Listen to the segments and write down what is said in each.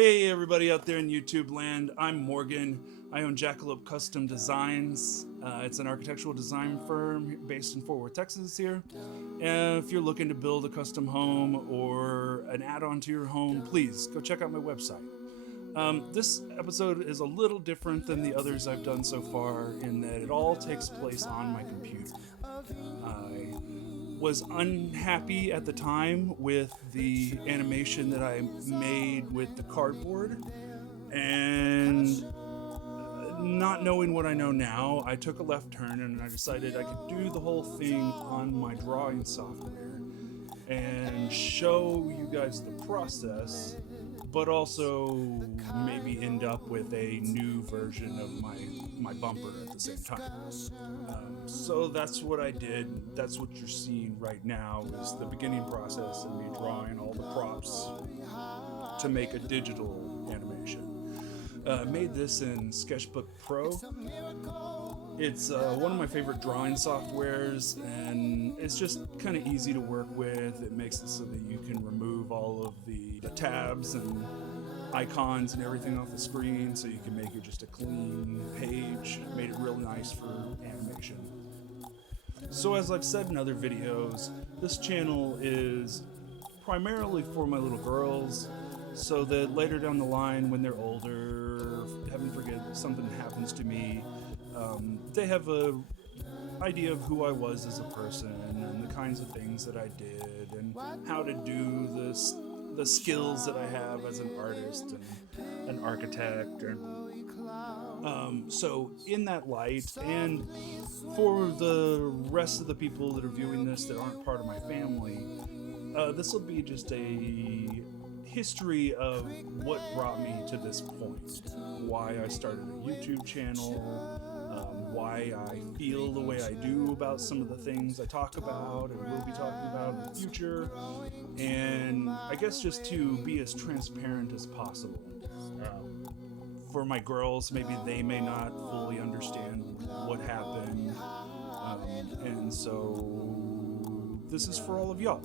Hey everybody out there in YouTube land, I'm Morgan. I own Jackalope Custom Designs. It's an architectural design firm based in Fort Worth, Texas here. And if you're looking to build a custom home or an add-on to your home, please go check out my website. This episode is a little different than the others I've done so far in that it all takes place on my computer. I was unhappy at the time with the animation that I made with the cardboard, and not knowing what I know now, I took a left turn and I decided I could do the whole thing on my drawing software and show you guys the process, but also maybe end up with a new version of my bumper at the same time. So that's what I did. That's what you're seeing right now is the beginning process and me drawing all the props to make a digital animation. Made this in Sketchbook Pro. It's one of my favorite drawing softwares, and it's just kind of easy to work with. It makes it so that you can remove all of the tabs and icons and everything off the screen, so you can make it just a clean page. Made it real nice for animation. So as I've said in other videos, this channel is primarily for my little girls, so that later down the line when they're older, heaven forbid something happens to me, they have a idea of who I was as a person and the kinds of things that I did and how to do the skills that I have as an artist and an architect. And so in that light, and for the rest of the people that are viewing this that aren't part of my family, this will be just a history of what brought me to this point, why I started a YouTube channel, why I feel the way I do about some of the things I talk about and will be talking about in the future, and I guess just to be as transparent as possible. For my girls, maybe they may not fully understand what happened, and so this is for all of y'all.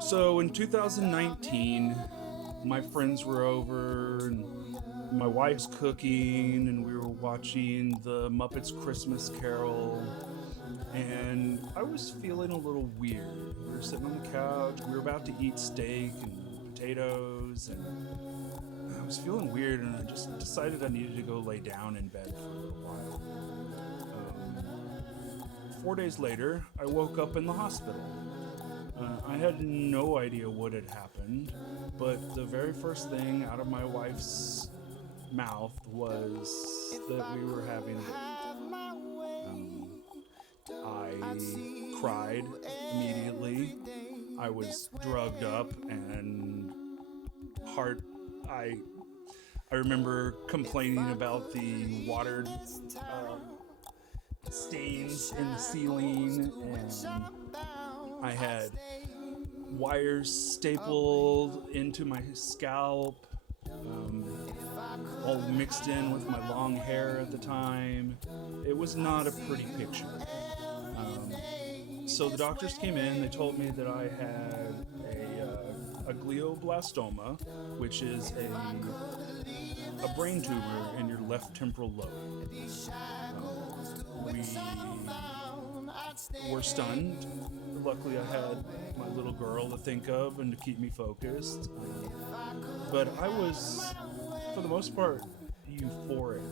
So in 2019, my friends were over and my wife's cooking and we were watching the Muppets Christmas Carol, and I was feeling a little weird. We were sitting on the couch, we were about to eat steak and potatoes, and I was feeling weird, and I just decided I needed to go lay down in bed for a little while. 4 days later, I woke up in the hospital. I had no idea what had happened, but the very first thing out of my wife's mouth was that we were having a baby. I cried immediately. I was drugged up and I remember complaining about the water stains in the ceiling, and I had wires stapled into my scalp, all mixed in with my long hair at the time. It was not a pretty picture. So the doctors came in, they told me that I had a glioblastoma, which is a brain tumor in your left temporal lobe. We were stunned. Luckily, I had my little girl to think of and to keep me focused. But I was, for the most part, euphoric.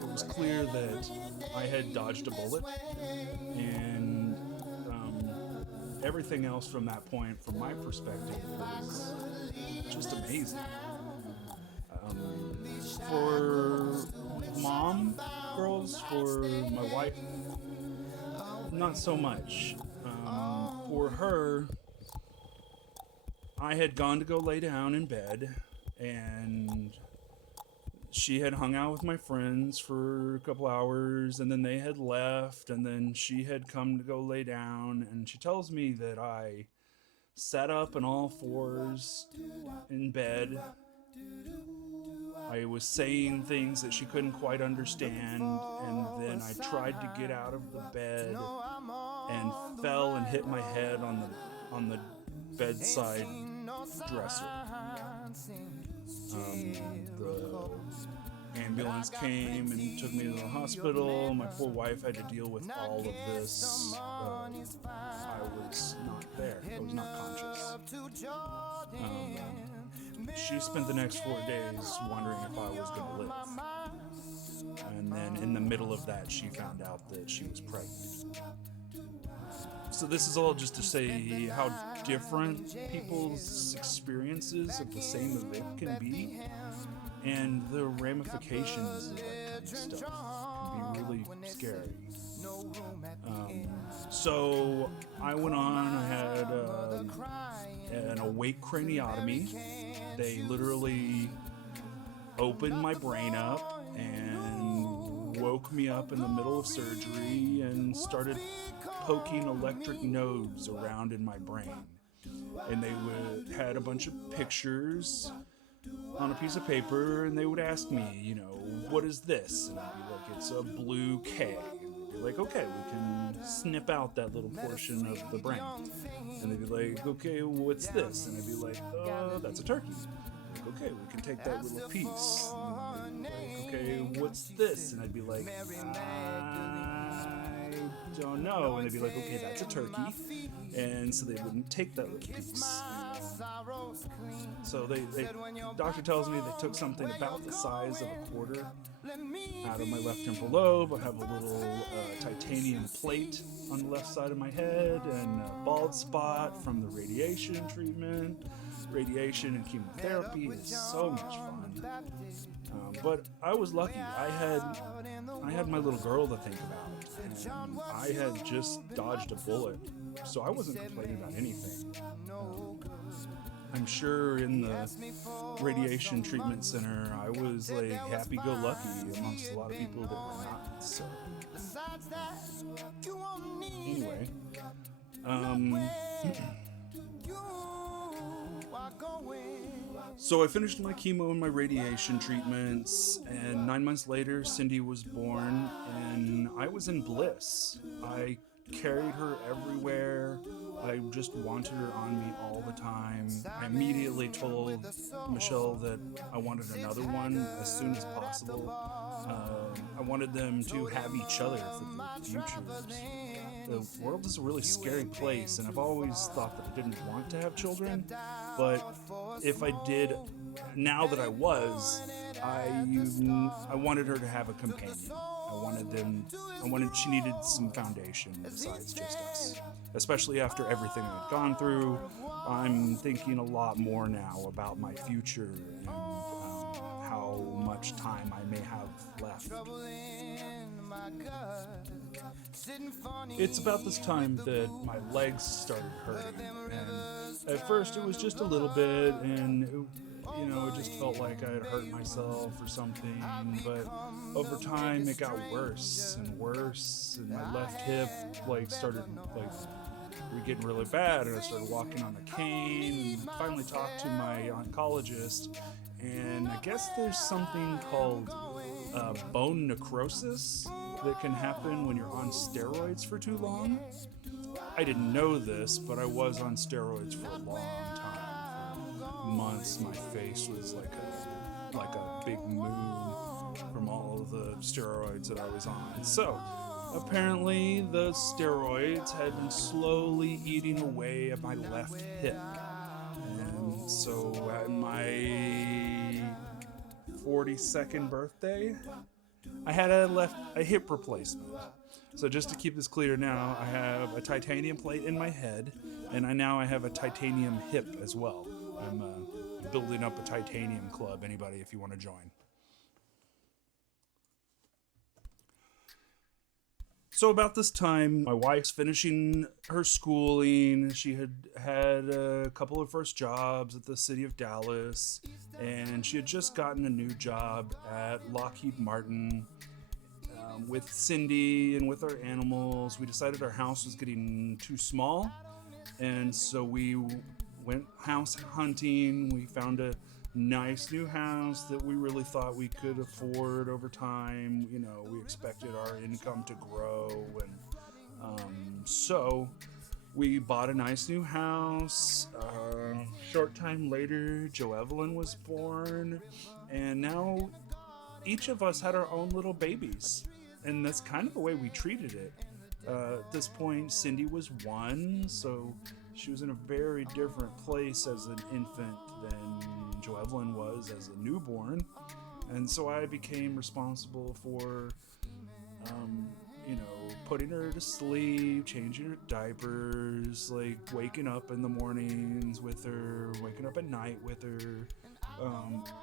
It was clear that I had dodged a bullet, and everything else from that point, from my perspective, was just amazing. For mom girls, for my wife, not so much. For her, I had gone to go lay down in bed, and she had hung out with my friends for a couple hours, and then they had left, and then she had come to go lay down, and she tells me that I sat up on all fours in bed. I was saying things that she couldn't quite understand, and then I tried to get out of the bed and fell and hit my head on the bedside dresser. The ambulance came and took me to the hospital. My poor wife had to deal with all of this. I was not there. I was not conscious. She spent the next 4 days wondering if I was going to live. And then in the middle of that, she found out that she was pregnant. So this is all just to say how different people's experiences of the same event can be, and the ramifications of that kind of stuff can be really scary. So I went on, I had an awake craniotomy. They literally opened my brain up and woke me up in the middle of surgery and started poking electric nodes around in my brain. And they had a bunch of pictures on a piece of paper, and they would ask me, you know, what is this? And I'd be like, it's a blue K. And they'd be like, okay, we can snip out that little portion of the brain. And they'd be like, okay, what's this? And I'd be like, that's a turkey. Like, okay, we can take that little piece. And they'd be like, okay, what's this? And I'd be like, I don't know. And they'd be like, okay, that's a turkey. And so they wouldn't take that little piece. So doctor tells me they took something about the size of a quarter out of my left temporal lobe. I have a little titanium plate on the left side of my head and a bald spot from the radiation treatment. Radiation and chemotherapy is so much fun. But I was lucky. I had my little girl to think about, and I had just dodged a bullet, so I wasn't complaining about anything. I'm sure in the radiation treatment center, I was like happy-go-lucky amongst a lot of people that were not. So anyway, so I finished my chemo and my radiation treatments, and 9 months later, Cindy was born, and I was in bliss. I carried her everywhere. I just wanted her on me all the time. I immediately told Michelle that I wanted another one as soon as possible. I wanted them to have each other for the futures. The world is a really scary place, and I've always thought that I didn't want to have children, but if I did, now that I wanted her to have a companion. She needed some foundation besides just us. Especially after everything I've gone through, I'm thinking a lot more now about my future and how much time I may have left. It's about this time that my legs started hurting, and at first it was just a little bit, and it just felt like I had hurt myself or something, but over time it got worse and worse, and my left hip started getting really bad, and I started walking on a cane, and finally talked to my oncologist, and I guess there's something called bone necrosis that can happen when you're on steroids for too long. I didn't know this, but I was on steroids for a long time. For months, my face was like a big moon from all of the steroids that I was on. So apparently the steroids had been slowly eating away at my left hip. And so at my 42nd birthday, I had a hip replacement. So just to keep this clear now, I have a titanium plate in my head, and I have a titanium hip as well. I'm building up a titanium club. Anybody, if you want to join. So about this time, my wife's finishing her schooling. She had a couple of first jobs at the city of Dallas, and she had just gotten a new job at Lockheed Martin. With Cindy and with our animals, we decided our house was getting too small, and so we went house hunting. We found a nice new house that we really thought we could afford over time. We expected our income to grow, and so We bought a nice new house. Short time later, Joe Evelyn was born, and now each of us had our own little babies, and that's kind of the way we treated it. At this point, Cindy was one, so she was in a very different place as an infant than Joe Evelyn was as a newborn, and so I became responsible for, putting her to sleep, changing her diapers, like waking up in the mornings with her, waking up at night with her.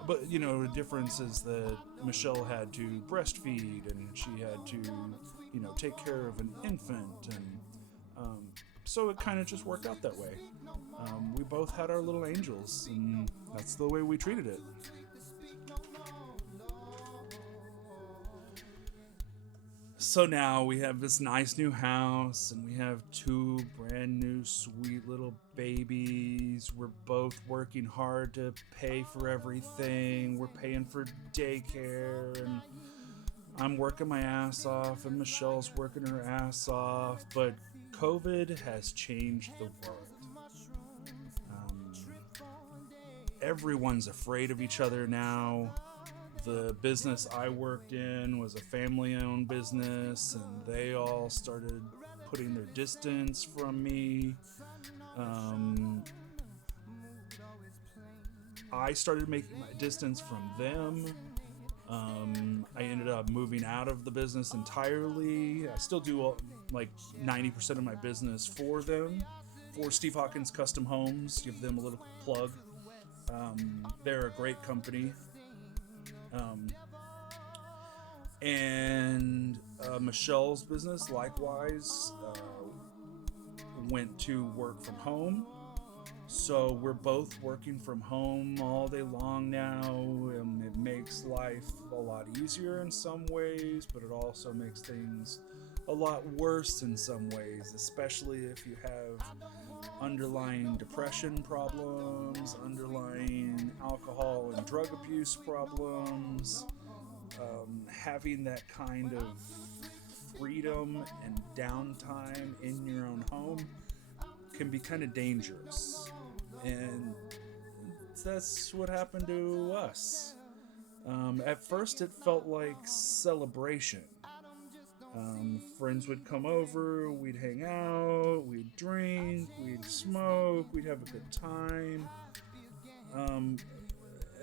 But the difference is that Michelle had to breastfeed and she had to, take care of an infant, and so it kind of just worked out that way. We both had our little angels, and that's the way we treated it. So now we have this nice new house, and we have two brand new sweet little babies. We're both working hard to pay for everything. We're paying for daycare, and I'm working my ass off, and Michelle's working her ass off. But COVID has changed the world. Everyone's afraid of each other now. The business I worked in was a family-owned business, and they all started putting their distance from me. I started making my distance from them. I ended up moving out of the business entirely. I still do like 90% of my business for them, for Steve Hawkins Custom Homes. Give them a little plug. They're a great company. And Michelle's business likewise went to work from home, so we're both working from home all day long now, and it makes life a lot easier in some ways, but it also makes things a lot worse in some ways, especially if you have underlying depression problems, underlying alcohol and drug abuse problems. Having that kind of freedom and downtime in your own home can be kind of dangerous, and that's what happened to us. At first it felt like celebration. Friends would come over, we'd hang out, we'd drink, we'd smoke, we'd have a good time.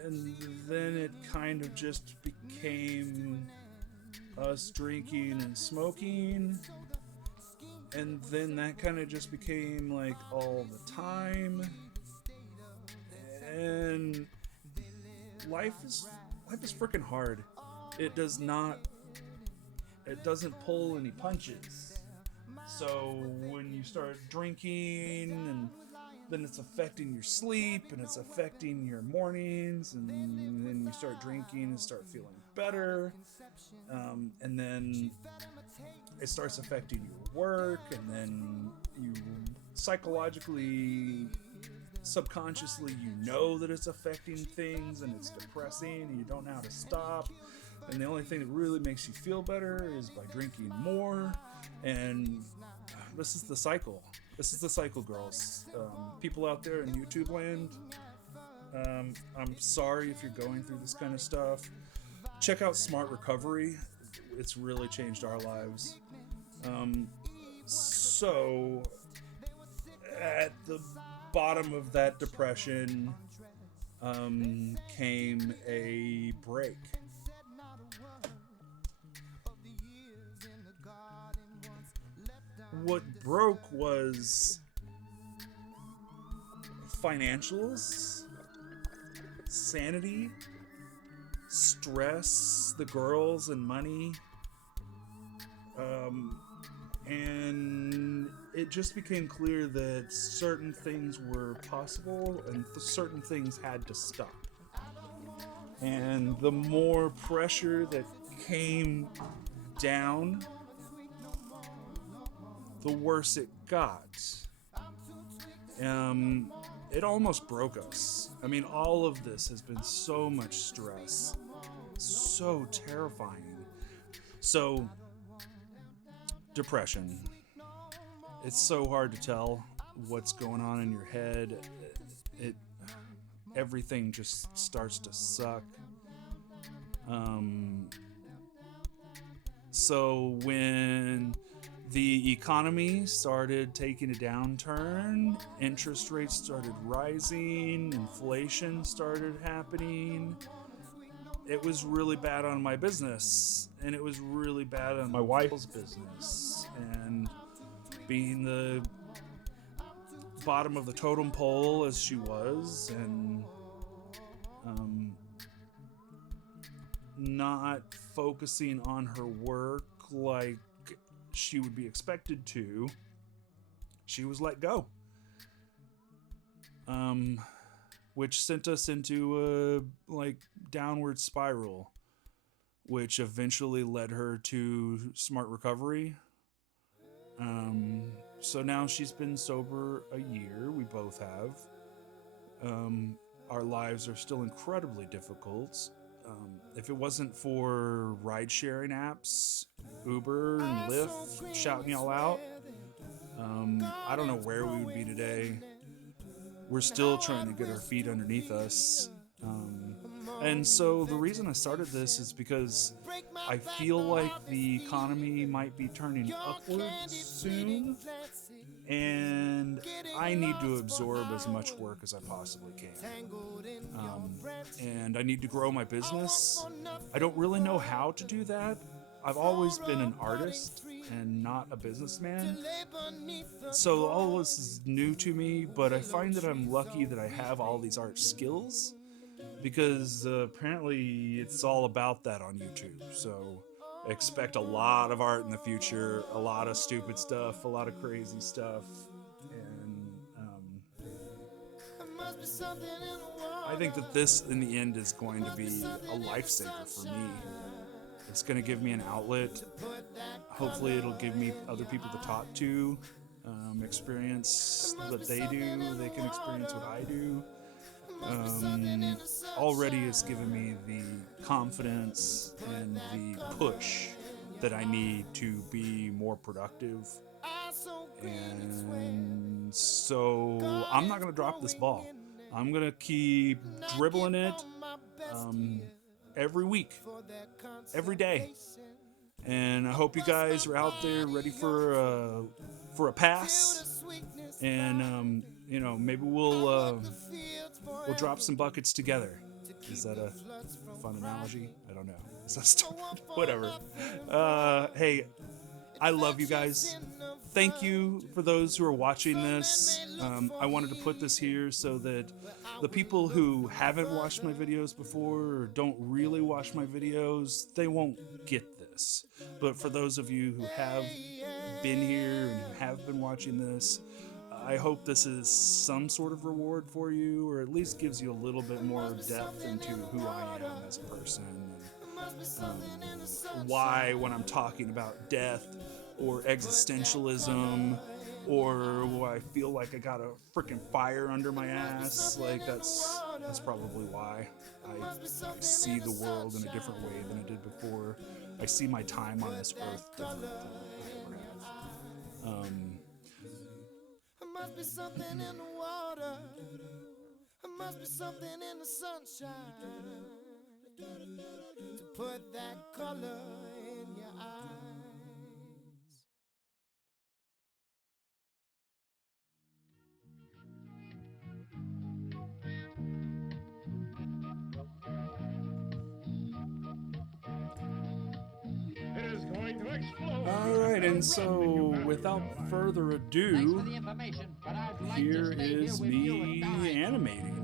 And then it kind of just became us drinking and smoking. And then that kind of just became like all the time. And life is freaking hard. It doesn't pull any punches. So when you start drinking, and then it's affecting your sleep, and it's affecting your mornings, and then you start drinking and start feeling better, and then it starts affecting your work, and then you psychologically, subconsciously, that it's affecting things, and it's depressing, and you don't know how to stop. And the only thing that really makes you feel better is by drinking more. And this is the cycle. This is the cycle, girls. People out there in YouTube land, I'm sorry if you're going through this kind of stuff. Check out Smart Recovery. It's really changed our lives. So, at the bottom of that depression came a break. What broke was financials, sanity, stress, the girls, and money. And it just became clear that certain things were possible and certain things had to stop. And the more pressure that came down, the worse it got. It almost broke us. I mean, all of this has been so much stress, so terrifying. So, depression. it's so hard to tell what's going on in your head. It everything just starts to suck. So when the economy started taking a downturn, interest rates started rising, inflation started happening. It was really bad on my business, and it was really bad on my wife's business. And being the bottom of the totem pole as she was, and not focusing on her work like she would be expected to, she was let go. Which sent us into a downward spiral, which eventually led her to Smart Recovery. So now she's been sober a year. We both have. Our lives are still incredibly difficult. If it wasn't for ride-sharing apps, Uber and Lyft shouting y'all out, I don't know where we would be today. We're still trying to get our feet underneath us. And so the reason I started this is because I feel like the economy might be turning upwards soon, and I need to absorb as much work as I possibly can. And I need to grow my business. I don't really know how to do that. I've always been an artist and not a businessman. So all this is new to me, but I find that I'm lucky that I have all these art skills, because apparently it's all about that on YouTube. So expect a lot of art in the future, a lot of stupid stuff, a lot of crazy stuff. And I think that this in the end is going to be a lifesaver for me. It's going to give me an outlet. Hopefully it'll give me other people to talk to, experience what they do. They can experience what I do. Already it's given me the confidence and the push that I need to be more productive. And so I'm not going to drop this ball. I'm going to keep dribbling it every week, every day. And I hope you guys are out there ready for a pass. And maybe we'll drop some buckets together. Is that a fun analogy? I don't know. Is that stupid? Whatever. Hey, I love you guys. Thank you for those who are watching this. I wanted to put this here so that the people who haven't watched my videos before or don't really watch my videos, they won't get this. But for those of you who have been here and who have been watching this, I hope this is some sort of reward for you, or at least gives you a little bit more depth into who I am as a person, and why when I'm talking about death or existentialism, or why I feel like I got a freaking fire under my ass, that's probably why I see the world in a different way than I did before. I see my time on this earth different than I ever have. Must be something in the water. Must be something in the sunshine to put that color in your eyes. It is going to explode. Alright, and so without further ado, here is me animating.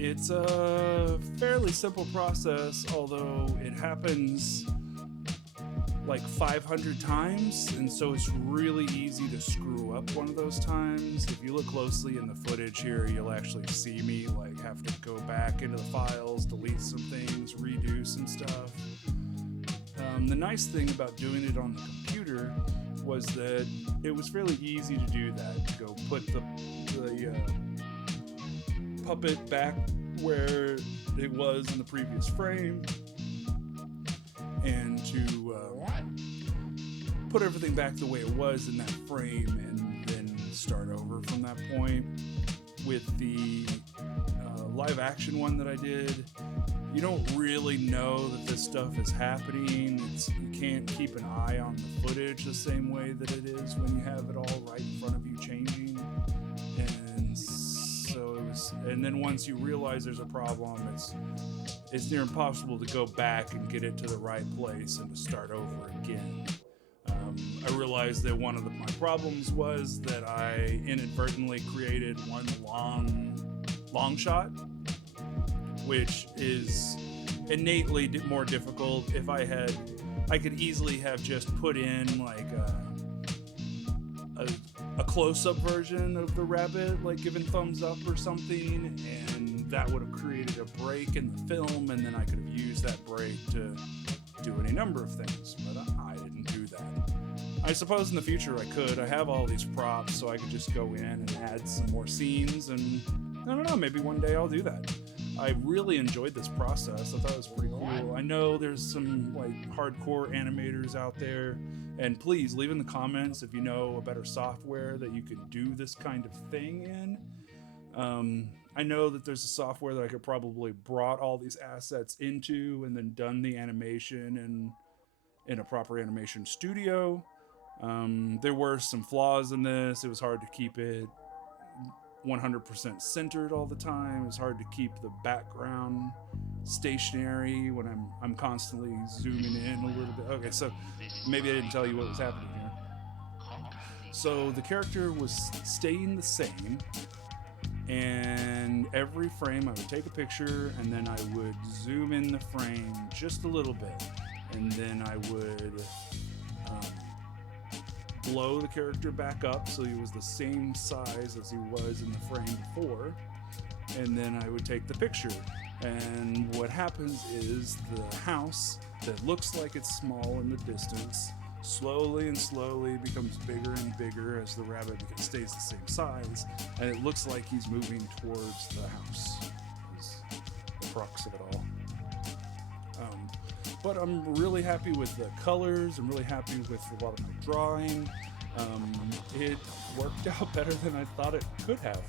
It's a fairly simple process, although it happens like 500 times, and so it's really easy to screw up one of those times. If you look closely in the footage here, you'll actually see me have to go back into the files, delete some things, redo some stuff. The nice thing about doing it on the computer was that it was fairly easy to do that, to go put the puppet back where it was in the previous frame, and to put everything back the way it was in that frame and then start over from that point. With the live action one that I did, you don't really know that this stuff is happening. You can't keep an eye on the footage the same way that it is when you have it all right in front of you changing. And so it was, and then once you realize there's a problem, it's near impossible to go back and get it to the right place and to start over again. I realized that one of my problems was that I inadvertently created one long shot, which is innately more difficult. If I could easily have just put in like a close-up version of the rabbit, like giving thumbs up or something, and that would have created a break in the film, and then I could have used that break to do any number of things, but I didn't do that. I suppose in the future I could. I have all these props, so I could just go in and add some more scenes, and I don't know, maybe one day I'll do that. I really enjoyed this process. I thought it was pretty cool. I know there's some like hardcore animators out there, and please leave in the comments if you know a better software that you could do this kind of thing in. I know that there's a software that I could probably brought all these assets into and then done the animation in a proper animation studio. There were some flaws in this. It was hard to keep it 100% centered all the time. It was hard to keep the background stationary when I'm constantly zooming in a little bit. Okay, so maybe I didn't tell you what was happening here. So the character was staying the same, and every frame I would take a picture and then I would zoom in the frame just a little bit, and then I would blow the character back up so he was the same size as he was in the frame before, and then I would take the picture. And what happens is the house that looks like it's small in the distance slowly and slowly becomes bigger and bigger as the rabbit stays the same size, and it looks like he's moving towards the house. Is the crux of it all. But I'm really happy with the colors. I'm really happy with a lot of my drawing. It worked out better than I thought it could have.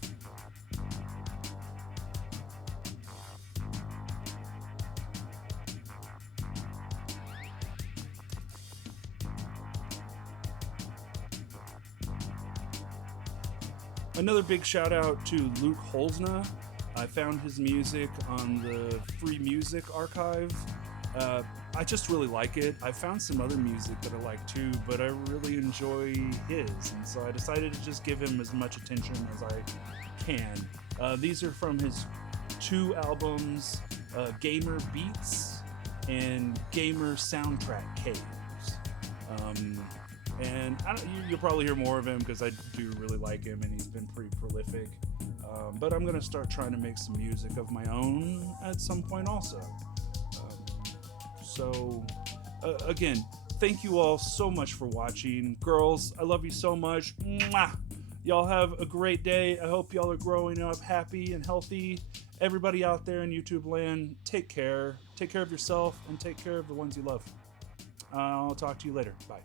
Another big shout out to Luke Holzna. I found his music on the Free Music Archive. I just really like it. I found some other music that I like too, but I really enjoy his, and so I decided to just give him as much attention as I can. These are from his 2 albums, Gamer Beats and Gamer Soundtrack Caves. And you'll probably hear more of him because I do really like him, and he's been pretty prolific. But I'm going to start trying to make some music of my own at some point also. So, again, thank you all so much for watching. Girls, I love you so much. Mwah! Y'all have a great day. I hope y'all are growing up happy and healthy. Everybody out there in YouTube land, take care. Take care of yourself and take care of the ones you love. I'll talk to you later. Bye.